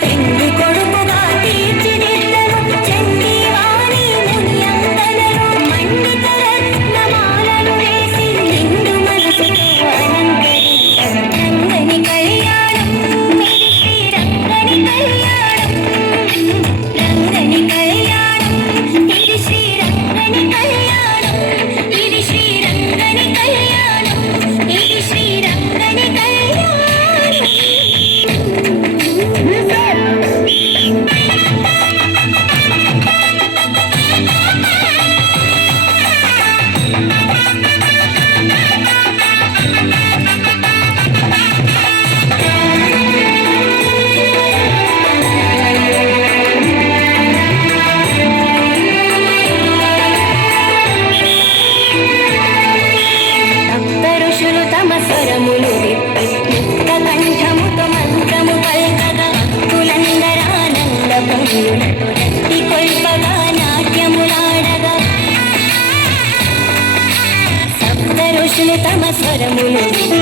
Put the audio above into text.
పెండ్లి కొడుకుగా తీర్చిదిద్దను చండీవాణి మునియంగలను మండిత రత్నమాలను వేసి నిండు మనసుతో అలంకరించను రంగని కళ్యాణం ఇది శ్రీరంగని కళ్యాణం రంగని కళ్యాణం ఇది శ్రీరంగని కళ్యాణం ఇది శ్రీరంగని కళ్యాణం ఇది శ్రీరంగని కళ్యాణం ఋషులు తమ స్వరములు విప్పి ముక్త కంఠముతో మంత్రము పల్కగా భక్తులందరానంద పొంగులతో రక్తి కొల్పగా నాట్యములాడగా సప్త ఋషులు తమ స్వరములు విప్పి